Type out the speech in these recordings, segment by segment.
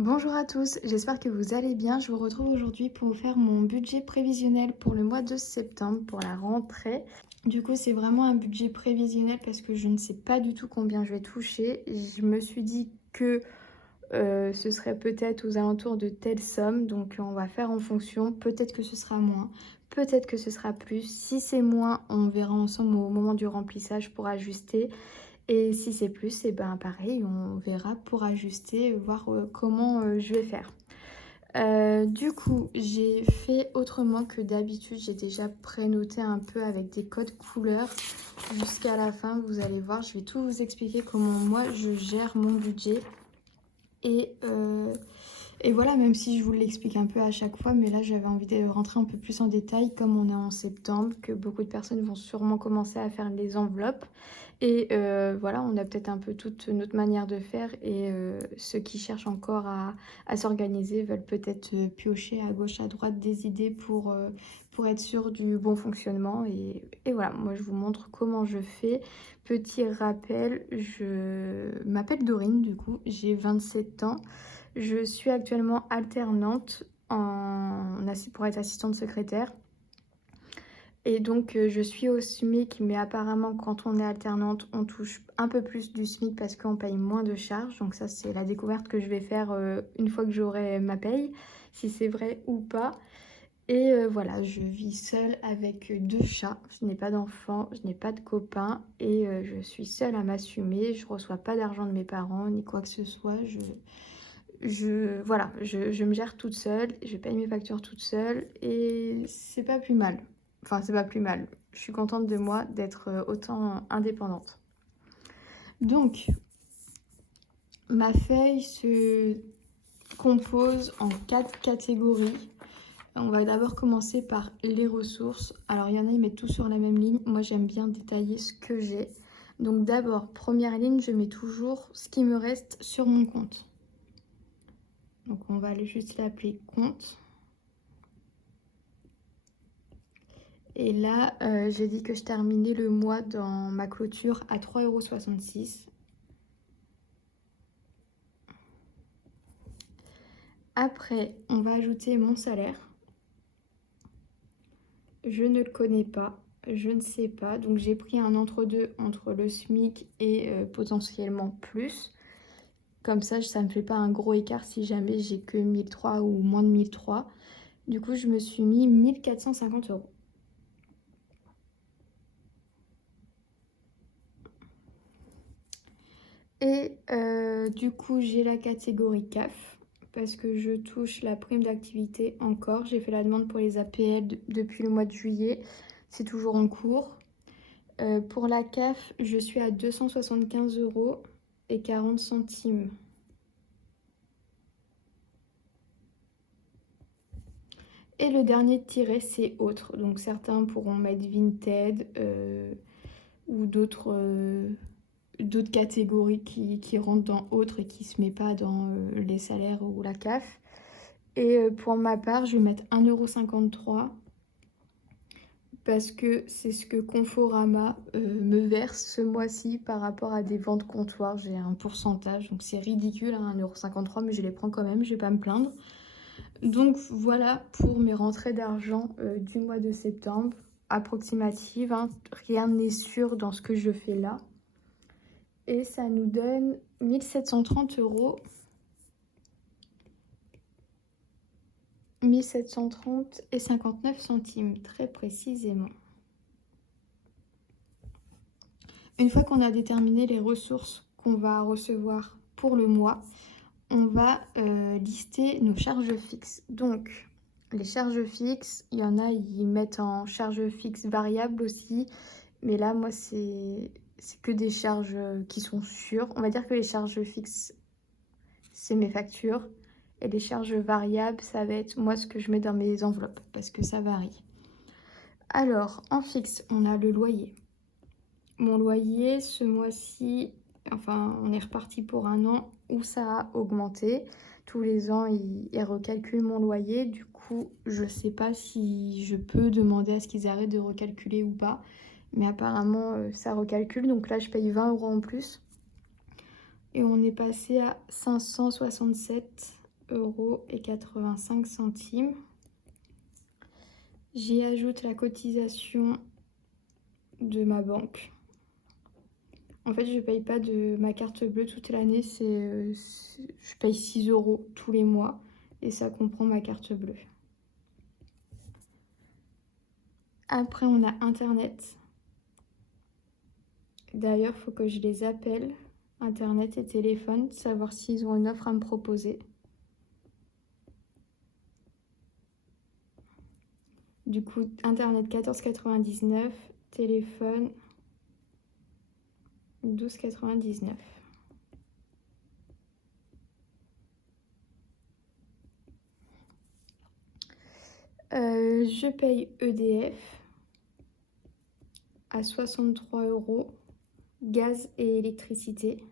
Bonjour à tous, j'espère que vous allez bien. Je vous retrouve aujourd'hui pour vous faire mon budget prévisionnel pour le mois de septembre, pour la rentrée. Du coup, c'est vraiment un budget prévisionnel parce que je ne sais pas du tout combien je vais toucher. Je me suis dit que ce serait peut-être aux alentours de telle somme, donc on va faire en fonction. Peut-être que ce sera moins, peut-être que ce sera plus. Si c'est moins, on verra ensemble au moment du remplissage pour ajuster. Et si c'est plus, et ben pareil, on verra pour ajuster, voir comment je vais faire. Du coup, j'ai fait autrement que d'habitude. J'ai déjà prénoté un peu avec des codes couleurs. Jusqu'à la fin, vous allez voir, je vais tout vous expliquer comment moi je gère mon budget. Et, euh, et voilà, même si je vous l'explique un peu à chaque fois, mais là j'avais envie de rentrer un peu plus en détail, comme on est en septembre, que beaucoup de personnes vont sûrement commencer à faire les enveloppes. Et voilà, on a peut-être un peu toute notre manière de faire et ceux qui cherchent encore à s'organiser veulent peut-être piocher à gauche, à droite des idées pour être sûr du bon fonctionnement. Et voilà, moi je vous montre comment je fais. Petit rappel, je m'appelle Dorine, du coup, j'ai 27 ans. Je suis actuellement alternante pour être assistante secrétaire. Et donc, je suis au SMIC, mais apparemment, quand on est alternante, on touche un peu plus du SMIC parce qu'on paye moins de charges. Donc ça, c'est la découverte que je vais faire une fois que j'aurai ma paye, si c'est vrai ou pas. Et voilà, je vis seule avec deux chats. Je n'ai pas d'enfants, je n'ai pas de copains et je suis seule à m'assumer. Je reçois pas d'argent de mes parents ni quoi que ce soit. Voilà, je me gère toute seule, je paye mes factures toute seule et c'est pas plus mal. Enfin, c'est pas plus mal. Je suis contente de moi d'être autant indépendante. Donc, ma feuille se compose en 4 catégories. On va d'abord commencer par les ressources. Alors, il y en a, ils mettent tout sur la même ligne. Moi, j'aime bien détailler ce que j'ai. Donc, d'abord, première ligne, je mets toujours ce qui me reste sur mon compte. Donc, on va aller juste l'appeler compte. Et là, j'ai dit que je terminais le mois dans ma clôture à 3,66 €. Après, on va ajouter mon salaire. Je ne le connais pas, je ne sais pas. Donc j'ai pris un entre-deux entre le SMIC et potentiellement plus. Comme ça ne me fait pas un gros écart si jamais j'ai que 1 300 ou moins de 1 300. Du coup, je me suis mis 1 450 €. Et du coup, j'ai la catégorie CAF parce que je touche la prime d'activité encore. J'ai fait la demande pour les APL depuis le mois de juillet. C'est toujours en cours. Pour la CAF, je suis à 275 € et 40 centimes. Et le dernier tiret, c'est autres. Donc certains pourront mettre Vinted ou d'autres catégories qui rentrent dans autres et qui ne se met pas dans les salaires ou la CAF. Et pour ma part, je vais mettre 1,53 € parce que c'est ce que Conforama me verse ce mois-ci par rapport à des ventes comptoirs. J'ai un pourcentage, donc c'est ridicule, hein, 1,53 €, mais je les prends quand même, je vais pas me plaindre. Donc voilà pour mes rentrées d'argent du mois de septembre, approximatives, hein. Rien n'est sûr dans ce que je fais là. Et ça nous donne 1 730 €. 1 730 et 59 centimes, très précisément. Une fois qu'on a déterminé les ressources qu'on va recevoir pour le mois, on va lister nos charges fixes. Donc, les charges fixes, il y en a, ils mettent en charges fixes variables aussi. Mais là, moi, c'est que des charges qui sont sûres. On va dire que les charges fixes, c'est mes factures. Et les charges variables, ça va être moi ce que je mets dans mes enveloppes parce que ça varie. Alors, en fixe, on a le loyer. Mon loyer, ce mois-ci, enfin, on est reparti pour un an où ça a augmenté. Tous les ans, ils recalculent mon loyer. Du coup, je ne sais pas si je peux demander à ce qu'ils arrêtent de recalculer ou pas. Mais apparemment, ça recalcule. Donc là, je paye 20 € en plus. Et on est passé à 567 €. J'y ajoute la cotisation de ma banque. En fait, je ne paye pas de ma carte bleue toute l'année, je paye 6 € tous les mois et ça comprend ma carte bleue. Après, on a Internet. D'ailleurs, il faut que je les appelle, Internet et téléphone, savoir s'ils ont une offre à me proposer. Du coup, Internet 14,99 €, téléphone 12,99 €. Je paye EDF à 63 €, gaz et électricité.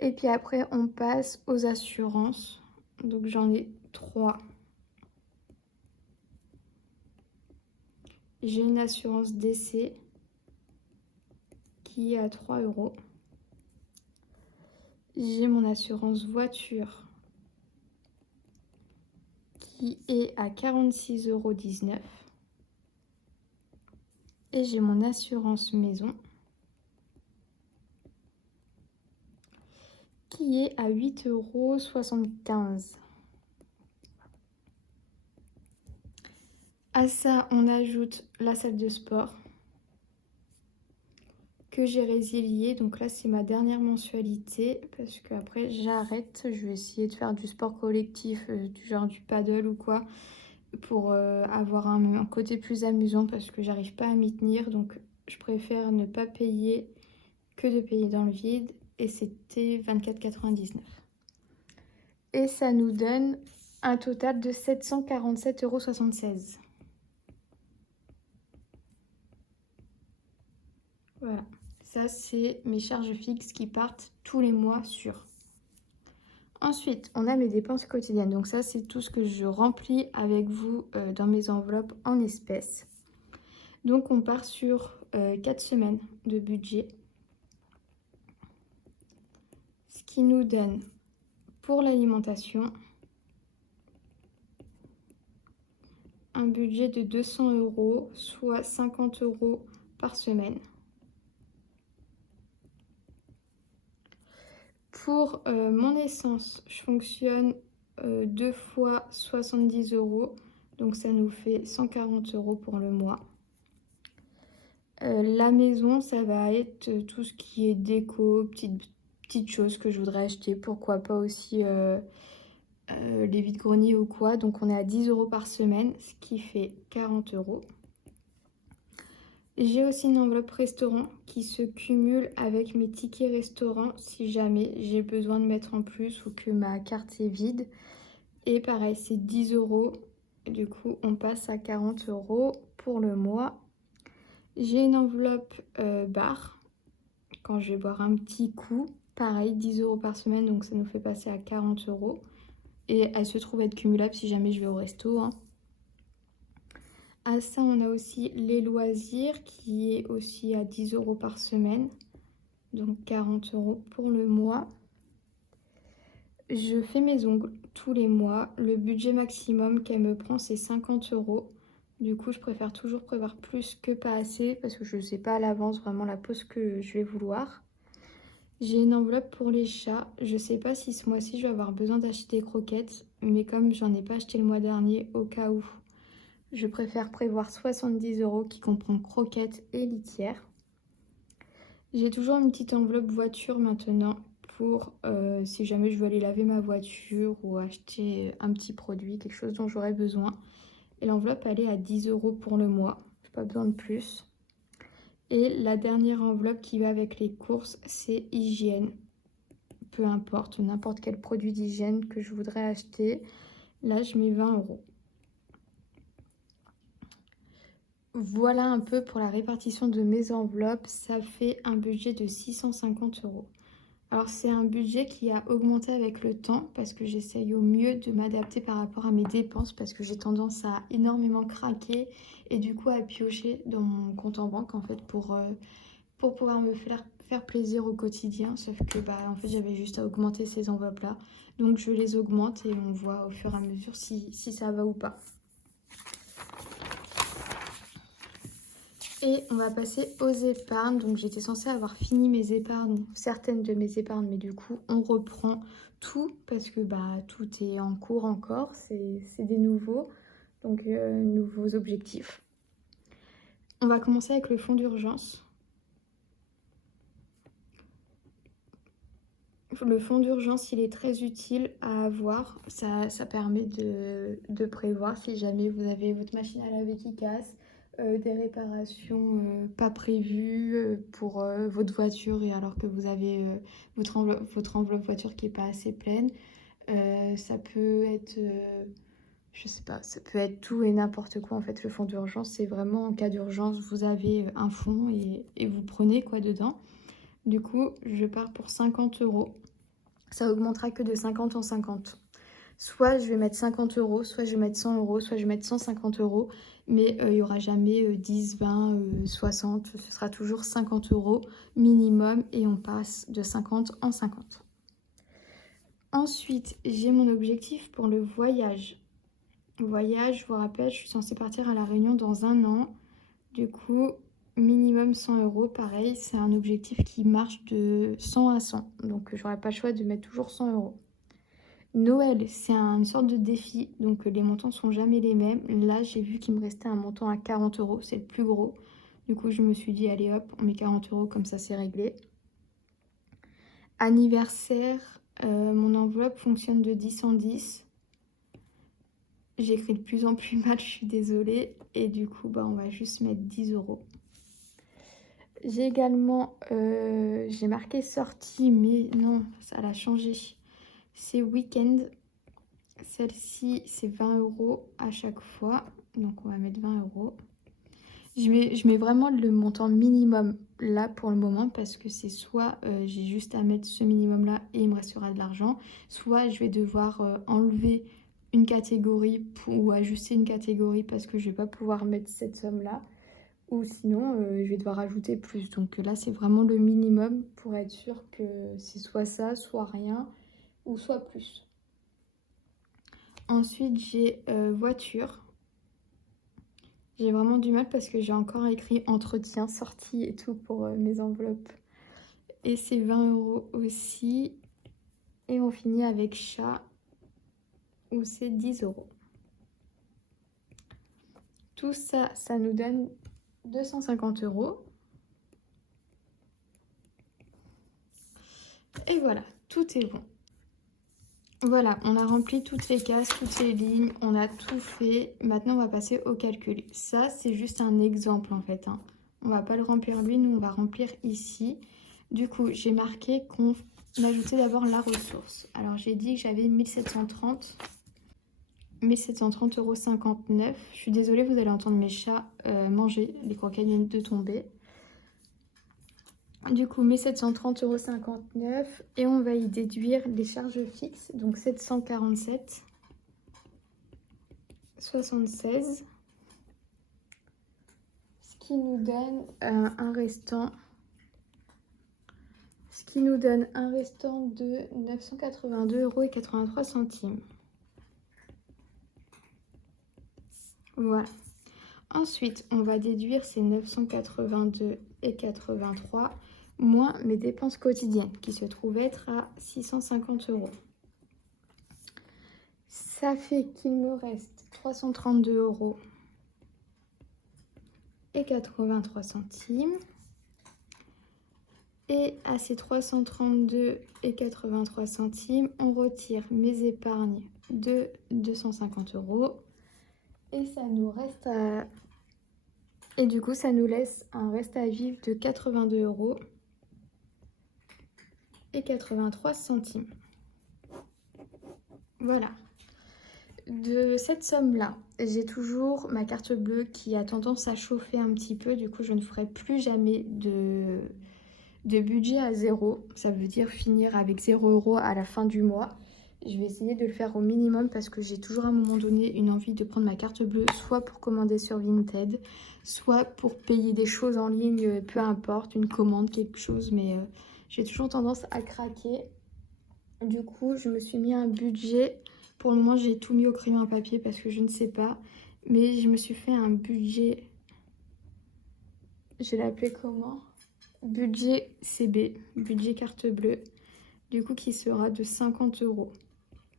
Et puis après, on passe aux assurances. Donc j'en ai 3. J'ai une assurance décès qui est à 3 €. J'ai mon assurance voiture qui est à 46,19 €. Et j'ai mon assurance maison qui est à 8,75 €. À ça, on ajoute la salle de sport que j'ai résiliée. Donc là, c'est ma dernière mensualité parce qu'après, j'arrête. Je vais essayer de faire du sport collectif, du genre du paddle ou quoi, pour avoir un côté plus amusant parce que j'arrive pas à m'y tenir. Donc, je préfère ne pas payer que de payer dans le vide. Et c'était 24,99 €. Et ça nous donne un total de 747,76 €. Voilà, ça c'est mes charges fixes qui partent tous les mois sur. Ensuite, on a mes dépenses quotidiennes. Donc ça, c'est tout ce que je remplis avec vous dans mes enveloppes en espèces. Donc on part sur 4 semaines de budget. Ce qui nous donne pour l'alimentation un budget de 200 €, soit 50 € par semaine. Pour mon essence, je fonctionne 2 fois 70 €, donc ça nous fait 140 € pour le mois. La maison, ça va être tout ce qui est déco, petites choses que je voudrais acheter, pourquoi pas aussi les vides-greniers ou quoi. Donc on est à 10 € par semaine, ce qui fait 40 €. J'ai aussi une enveloppe restaurant qui se cumule avec mes tickets restaurant si jamais j'ai besoin de mettre en plus ou que ma carte est vide. Et pareil, c'est 10 €. Du coup, on passe à 40 € pour le mois. J'ai une enveloppe bar quand je vais boire un petit coup. Pareil, 10 € par semaine, donc ça nous fait passer à 40 €. Et elle se trouve être cumulable si jamais je vais au resto, hein. À ça, on a aussi les loisirs qui est aussi à 10 € par semaine, donc 40 € pour le mois. Je fais mes ongles tous les mois. Le budget maximum qu'elle me prend, c'est 50 €. Du coup, je préfère toujours prévoir plus que pas assez parce que je ne sais pas à l'avance vraiment la pose que je vais vouloir. J'ai une enveloppe pour les chats. Je ne sais pas si ce mois-ci, je vais avoir besoin d'acheter des croquettes, mais comme j'en ai pas acheté le mois dernier, au cas où, je préfère prévoir 70 € qui comprend croquettes et litière. J'ai toujours une petite enveloppe voiture maintenant pour si jamais je veux aller laver ma voiture ou acheter un petit produit, quelque chose dont j'aurais besoin. Et l'enveloppe, elle est à 10 € pour le mois. J'ai pas besoin de plus. Et la dernière enveloppe qui va avec les courses, c'est hygiène. Peu importe, n'importe quel produit d'hygiène que je voudrais acheter. Là, je mets 20 €. Voilà un peu pour la répartition de mes enveloppes. Ça fait un budget de 650 €. Alors c'est un budget qui a augmenté avec le temps parce que j'essaye au mieux de m'adapter par rapport à mes dépenses parce que j'ai tendance à énormément craquer et du coup à piocher dans mon compte en banque en fait pour pouvoir me faire plaisir au quotidien, sauf que en fait j'avais juste à augmenter ces enveloppes là, donc je les augmente et on voit au fur et à mesure si ça va ou pas. Et on va passer aux épargnes. Donc j'étais censée avoir fini mes épargnes, certaines de mes épargnes, mais du coup on reprend tout parce que tout est en cours encore, c'est des nouveaux, donc nouveaux objectifs. On va commencer avec le fonds d'urgence. Le fonds d'urgence, il est très utile à avoir. Ça permet de prévoir si jamais vous avez votre machine à laver qui casse, des réparations pas prévues pour votre voiture et alors que vous avez votre enveloppe voiture qui n'est pas assez pleine. Ça peut être, je sais pas, ça peut être tout et n'importe quoi en fait. Le fonds d'urgence, c'est vraiment en cas d'urgence, vous avez un fonds et vous prenez quoi dedans. Du coup, je pars pour 50 €. Ça augmentera que de 50 en 50. Soit je vais mettre 50 €, soit je vais mettre 100 €, soit je vais mettre 150 €. Mais il n'y aura jamais 10, 20, 60. Ce sera toujours 50 € minimum et on passe de 50 en 50. Ensuite, j'ai mon objectif pour le voyage. Voyage, je vous rappelle, je suis censée partir à La Réunion dans 1 an. Du coup, minimum 100 €, pareil, c'est un objectif qui marche de 100 à 100. Donc, j'aurai pas le choix de mettre toujours 100 €. Noël, c'est une sorte de défi, donc les montants sont jamais les mêmes. Là, j'ai vu qu'il me restait un montant à 40 €, c'est le plus gros. Du coup, je me suis dit, allez hop, on met 40 €, comme ça, c'est réglé. Anniversaire, mon enveloppe fonctionne de 10 en 10. J'écris de plus en plus mal, je suis désolée. Et du coup, on va juste mettre 10 €. J'ai également, j'ai marqué sortie, mais non, ça l'a changé. C'est week-end. Celle-ci, c'est 20 € à chaque fois. Donc, on va mettre 20 €. Je mets vraiment le montant minimum là pour le moment parce que c'est soit j'ai juste à mettre ce minimum-là et il me restera de l'argent, soit je vais devoir enlever une catégorie ou ajuster une catégorie parce que je ne vais pas pouvoir mettre cette somme-là. Ou sinon, je vais devoir ajouter plus. Donc là, c'est vraiment le minimum pour être sûr que c'est soit ça, soit rien, ou soit plus. Ensuite, j'ai voiture. J'ai vraiment du mal parce que j'ai encore écrit entretien, sortie et tout pour mes enveloppes. Et c'est 20 € aussi. Et on finit avec chat, où c'est 10 €. Tout ça, ça nous donne 250 €. Et voilà, tout est bon. Voilà, on a rempli toutes les cases, toutes les lignes, on a tout fait. Maintenant, on va passer au calcul. Ça, c'est juste un exemple en fait. On va pas le remplir lui, nous, on va remplir ici. Du coup, j'ai marqué qu'on ajoutait d'abord la ressource. Alors, j'ai dit que j'avais 1730 €. Je suis désolée, vous allez entendre mes chats manger. Les croquettes viennent de tomber. Du coup, 1730,59 € et on va y déduire les charges fixes, donc 747,76 €, ce qui nous donne un restant de 982,83 €. Voilà. Ensuite, on va déduire ces 982,83 € moins mes dépenses quotidiennes qui se trouvent être à 650 €. Ça fait qu'il me reste 332,83 €. Et à ces 332,83 €, on retire mes épargnes de 250 € et ça nous reste à... Et du coup, ça nous laisse un reste à vivre de 82,83 €. Voilà. De cette somme-là, j'ai toujours ma carte bleue qui a tendance à chauffer un petit peu. Du coup, je ne ferai plus jamais de budget à 0. Ça veut dire finir avec 0 € à la fin du mois. Je vais essayer de le faire au minimum parce que j'ai toujours à un moment donné une envie de prendre ma carte bleue, soit pour commander sur Vinted, soit pour payer des choses en ligne, peu importe, une commande, quelque chose, mais j'ai toujours tendance à craquer. Du coup, je me suis mis un budget. Pour le moment, j'ai tout mis au crayon à papier parce que je ne sais pas, mais je me suis fait un budget, je vais l'appeler comment? Budget CB, budget carte bleue, du coup qui sera de 50 €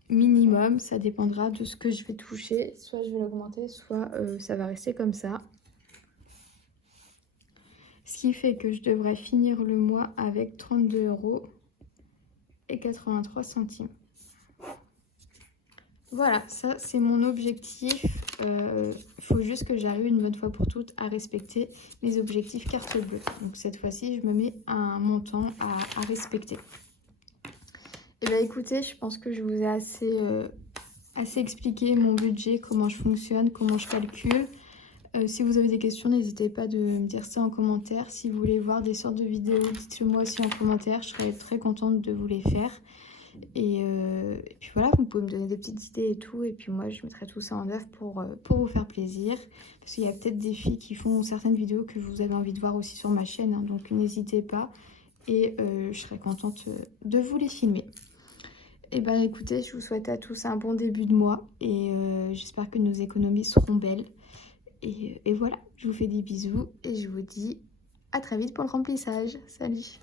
minimum. Ça dépendra de ce que je vais toucher, soit je vais l'augmenter, soit ça va rester comme ça. Ce qui fait que je devrais finir le mois avec 32,83 €. Voilà, ça c'est mon objectif. Faut juste que j'arrive une bonne fois pour toutes à respecter mes objectifs carte bleue. Donc cette fois-ci, je me mets un montant à respecter. Et bien écoutez, je pense que je vous ai assez expliqué mon budget, comment je fonctionne, comment je calcule. Si vous avez des questions, n'hésitez pas de me dire ça en commentaire. Si vous voulez voir des sortes de vidéos, dites-le moi aussi en commentaire. Je serais très contente de vous les faire. Et puis voilà, vous pouvez me donner des petites idées et tout. Et puis moi, je mettrai tout ça en œuvre pour vous faire plaisir. Parce qu'il y a peut-être des filles qui font certaines vidéos que vous avez envie de voir aussi sur ma chaîne. Hein, donc n'hésitez pas. Et je serai contente de vous les filmer. Et ben écoutez, je vous souhaite à tous un bon début de mois. Et j'espère que nos économies seront belles. Et voilà, je vous fais des bisous. Et je vous dis à très vite pour le remplissage. Salut!